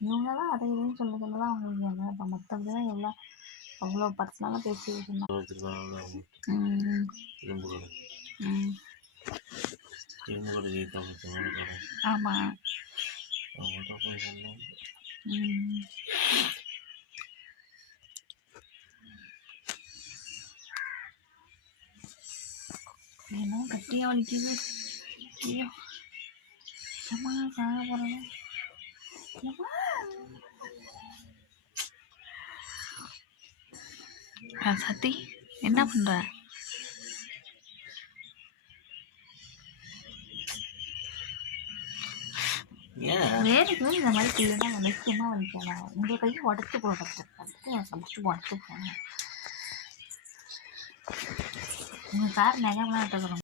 இவங்க தான் அதை இதுன்னு சொல்ல சொல்ல தான் அவங்களுக்கு என்ன இப்போ மற்றபடிலாம் எவ்வளோ அவ்வளோ பர்சனலாக பேசி சொன்னாங்க. ஆமாம். ஏன்னா கட்டியாக வலிக்குது. ஐயோ அம்மா சாக போகிறேன். சத்தி என்ன பண்ற? வேறு இந்த மாதிரி இல்லைன்னா நிச்சயமாக வலிக்கலாம். உங்கள் கையை உடச்சி போடுறது ஃபஸ்ட்டு உடச்சி போனேன். உங்கள் கார் நகைலாம் எடுத்துக்கிறோம்.